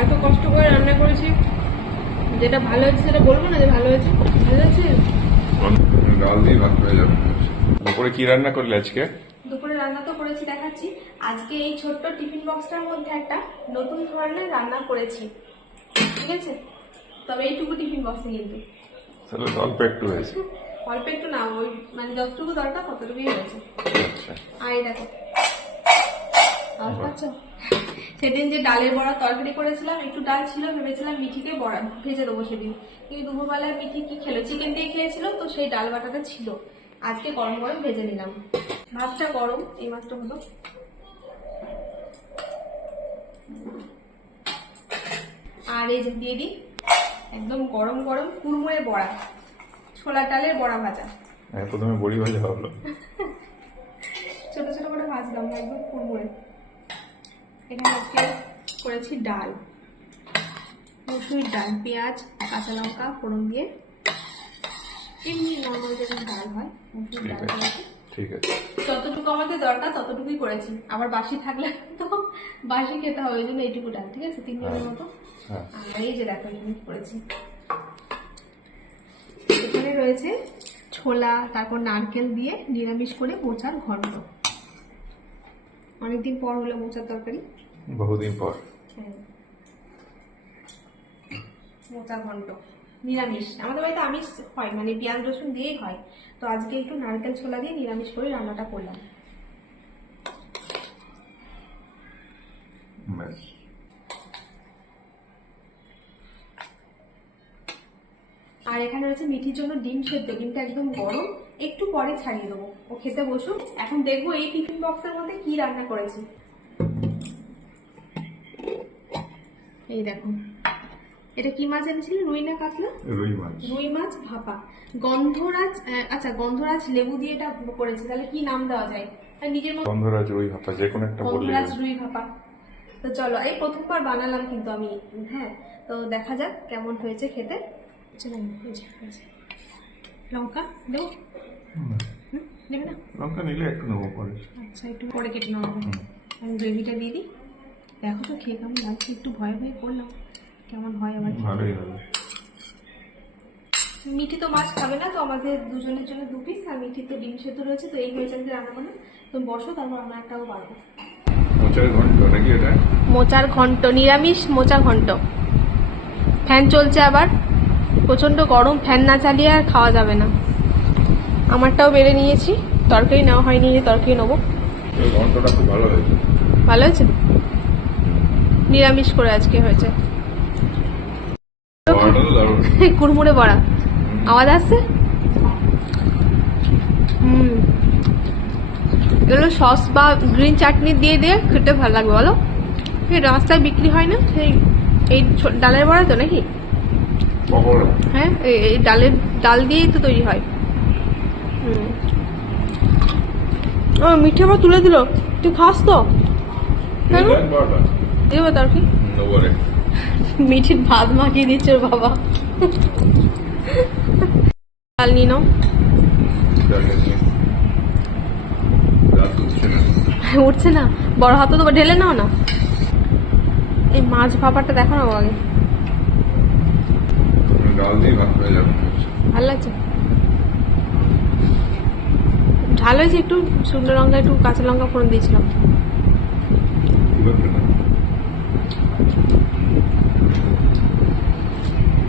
এত কষ্ট করে রান্না করেছি। যেটা ভালো হয়েছে সেটা বলব না যে ভালো হয়েছে। ভালো হয়েছে? ডাল দিয়ে ভাত হয়ে যাবে। দুপুরে কি রান্না করলে আজকে? দুপুরে রান্না তো করেছি দেখাচ্ছি। আজকে এই ছোট্ট টিফিন বক্সটার মধ্যে একটা নতুন ধরনের রান্না করেছি। ঠিক আছে? তবে এইটুকু টিফিন বক্সে কিন্তু তাহলে অল্প একটু হয়েছে। অল্প একটু না ওই মানে যতটুকু দরকার ততটুকুই হয়েছে। আচ্ছা। আর দেখো সেদিন যে ডালের বড়া তরকারি করেছিলাম একটু ডাল ছিল ভেবেছিলাম মিঠিকে বড়া ভেজে দেবো সেদিন। কিন্তু দুপুরবেলায় মিঠি কি খেলো? চিকেন দিয়ে খেয়েছিল তো সেই ডাল বাটাটা ছিল। আজকে গরম গরম ভেজে নিলাম। ভাতটা গরম এই মাত্র হলো। আর এই যে দিয়ে দিই একদম গরম গরম কুড়মুড়ে বড়া ছোলা ডালের বড়া ভাজা। হ্যাঁ, প্রথমে বড়ি ভাজা ভাবলো এখানে আজকে করেছি ডাল। মসুরির ডাল পেঁয়াজ কাঁচা লঙ্কা ফোড়ন দিয়ে। এমনি নর্মাল যেরকম ডাল হয় মসুরির ডাল করেছি। ঠিক আছে। যতটুকু আমাদের দরকার ততটুকুই করেছি। আবার বাসি থাকলে তো বাসি খেতে হবে ওই জন্য এইটুকু ডাল ঠিক আছে? তিন জনের মতো। হ্যাঁ আর এই যে দেখো এখানে করেছি। এখানে রয়েছে ছোলা তারপর নারকেল দিয়ে নিরামিষ করে মোচার ঘন্ট অনেকদিন পর হলো মোচার তরকারি? বহুদিন পর। হ্যাঁ। মোচা ঘন্ট নিরামিষ। আমাদের বাড়িতে আমিষ হয় মানে পেঁয়াজ রসুন দিয়েই হয়। তো আজকে একটু নারকেল ছোলা দিয়ে নিরামিষ করে রান্নাটা করলাম। ব্যাস। আর এখানে রয়েছে মিঠির জন্য ডিম সেদ্ধ ডিমটা একদম গরম। একটু পরে ছাড়িয়ে দেবো। ও খেতে বসুক। এখন দেখব এই টিফিন বক্সের মধ্যে কি রান্না করেছি। এই দেখো। এটা কি মাছ এনেছিলেন রুই না কাতলা রুই মাছ। রুই মাছ ভাপা। গন্ধরাজ আচ্ছা গন্ধরাজ লেবু দিয়ে এটা করেছে। তাহলে কি নাম দেওয়া যায়? নিজের মতো গন্ধরাজ রুই ভাপা যে কোনো একটা বললে গন্ধরাজ রুই ভাপা। তো চলো এই প্রথমবার বানালাম কিন্তু আমি। হ্যাঁ তো দেখা যাক কেমন হয়েছে খেতে। লঙ্কা দেবো? নেবে না? লঙ্কা নিলে একটু নেব পরে। আচ্ছা একটু পরে কেটে আমি গ্রেভিটা দিয়ে দিই। দেখো তো খেয়ে কেমন লাগছে একটু ভয় ভয় করলাম। কেমন হয় ভালোই হবে। মিঠি তো মাছ খাবে না তো আমাদের দুজনের জন্য দু পিস আর মিঠি তো ডিম সেদ্ধ রয়েছে তো এই হয়েছে আজকে রান্না করলাম তো বসো তারপর আমরা একটাও পারব মোচার ঘন্ট নাকি এটা? মোচার ঘন্ট নিরামিষ মোচা ঘন্ট। ফ্যান চলছে আবার। প্রচণ্ড গরম ফ্যান না চালিয়ে আর খাওয়া যাবে না। আমারটাও বেড়ে নিয়েছি তরকারি নেওয়া হয়নি যে তরকারি নেব। ভালো হয়েছে। নিরামিষ করে আজকে হয়েছে। কুড়মুড়ে বড়া। আওয়াজ আসছে? হুম। এগুলো সস বা গ্রিন চাটনি দিয়ে দিয়ে খেতে ভালো লাগবে বলো। রাস্তায় বিক্রি হয় না? সেই এই ডালের বড়া তো নাকি? পকোড়া হ্যাঁ এই- ডালের ডাল দিয়েই তো তৈরি হয়। হুম। ও মিঠে আবার তুলে দিল। তুই খাস তো? কেন? তার কি? মিঠির ভাত মাখিয়ে দিচ্ছে বাবা। ডাল নিয়ে নাও। উঠছে না। বড় হাতে তো ঢেলে নাও না। এই মাছ ভাপাটা দেখো না আগে। ডাল দিয়ে ভাত যাবে। ভালো লাগছে? ঝাল হয়েছে একটু শুকনো লঙ্কা একটু কাঁচা লঙ্কা ফোড়ন দিয়েছিলাম।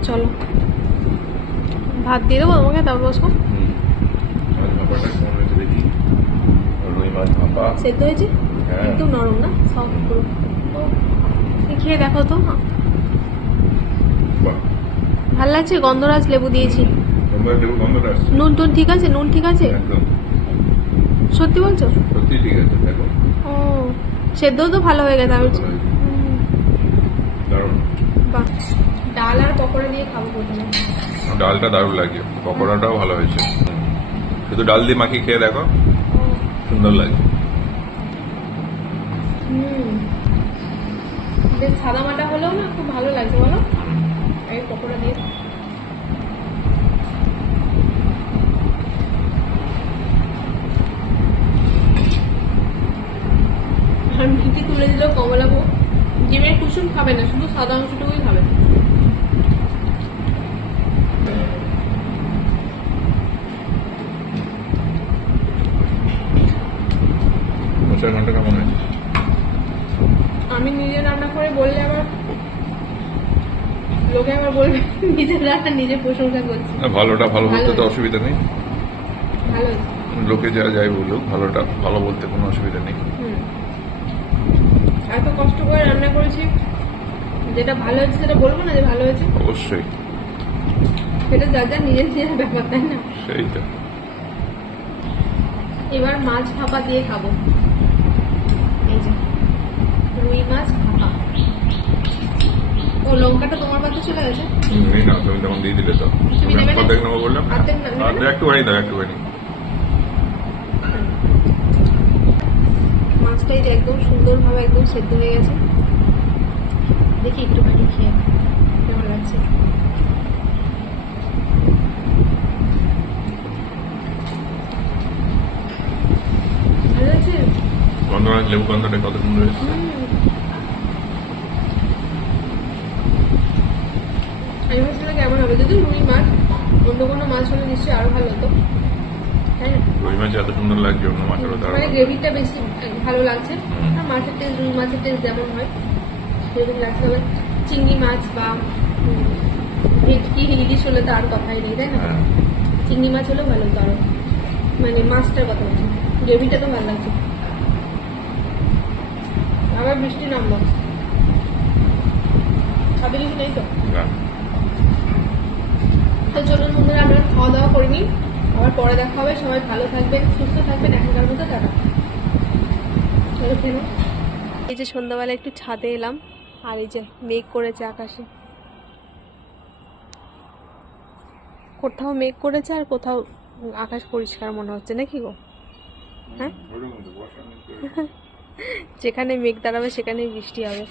চলো। ভাত দিয়ে দেবো তোমাকে তারপর বসবো। সেদ্ধ হয়েছে? হ্যাঁ। একদম নরম না? সব পুরো। খেয়ে দেখো তো। ভালো লাগছে? গন্ধরাজ লেবু দিয়েছি। নুন টুন ঠিক আছে? নুন ঠিক আছে? সত্যি বলছো? সত্যি ঠিক আছে দেখো। ও সেদ্ধও তো ভালো হয়ে গেছে আমি ভালো দারুণ। বাহ ডাল আর পকোড়া দিয়ে খাব প্রথমে। ডালটা দারুণ লাগে পকোড়াটাও ভালো হয়েছে। শুধু ডাল দিয়ে মাখিয়ে খেয়ে দেখো সুন্দর লাগে হুম। বেশ সাদা মাটা হলেও না খুব ভালো লাগছে বলো? এই পকোড়া দিয়ে মিটি তুলে দিল কমলাবো ডিমের কুসুম খাবে না শুধু সাদা অংশটুকুই খাবে। হয়েছে আমি নিজে রান্না করে বললে আবার লোকে আবার বলবে নিজের রান্না নিজে প্রশংসা করছি। ভালোটা ভালো বলতে তো অসুবিধা নেই। লোকে যা যাই বলুক ভালোটা ভালো বলতে কোনো অসুবিধা নেই। এত কষ্ট করে রান্না করেছি। যেটা ভালো হয়েছে সেটা বলব না যে ভালো হয়েছে। অবশ্যই। সেটা যা যা নিজের নিজের ব্যাপার তাই না? সেই তো। এবার মাছ ভাপা দিয়ে খাব। এই যে রুই মাছ ভাপা। ও লঙ্কাটা তোমার পাতে চলে গেছে? না তুমি তখন দিয়ে দিলে তো? অর্ধেক নেব বললাম। একটুখানি দাও একটুখানি। মাছটা এই যে একদম সুন্দরভাবে একদম সেদ্ধ হয়ে গেছে। দেখি একটুখানি খেয়ে কেমন লাগছে। লেবু গন্ধটা কত সুন্দর এসছে আমি ভাবছিলাম কেমন হবে। যদি রুই মাছ অন্য কোনো মাছ হলে নিশ্চয়ই আরও ভালো হতো। রুই মাছ এত সুন্দর লাগছে অন্য মাছেরও মানে গ্রেভিটা বেশি ভালো লাগছে। আর মাছের টেস্ট রুই মাছের টেস্ট যেমন হয় সেরকম লাগছে। চিংড়ি মাছ বা ভেটকি ইলিশ হলে তো আর কথাই নেই তাই না? হ্যাঁ। চিংড়ি মাছ হলেও ভালো হতো আরও মানে মাছটার কথা বলছি গ্রেভিটা তো ভালো লাগছে। আবার বৃষ্টি নামলো ছাদে কিছু নেই তো। তো চলুন বন্ধুরা আমরা খাওয়া দাওয়া করিনি আবার পরে দেখা হবে, সবাই ভালো থাকবেন, সুস্থ থাকবেন, এখনকার মতো চলো এই যে সন্ধ্যাবেলা একটু ছাদে এলাম, আর এই যে মেঘ করেছে আকাশে। কোথাও মেঘ করেছে আর কোথাও আকাশ পরিষ্কার মনে হচ্ছে, নাকি গো? হ্যাঁ। যেখানে মেঘ দাঁড়াবে সেখানেই বৃষ্টি হবে।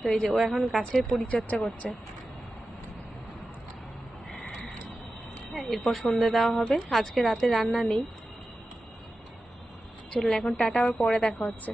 তো এই যে ও এখন গাছের পরিচর্যা করছে হ্যাঁ, এরপর সন্ধে দেওয়া হবে। আজকে রাতে রান্না নেই। চলুন, এখন টাটা, আবার পরে দেখা হচ্ছে।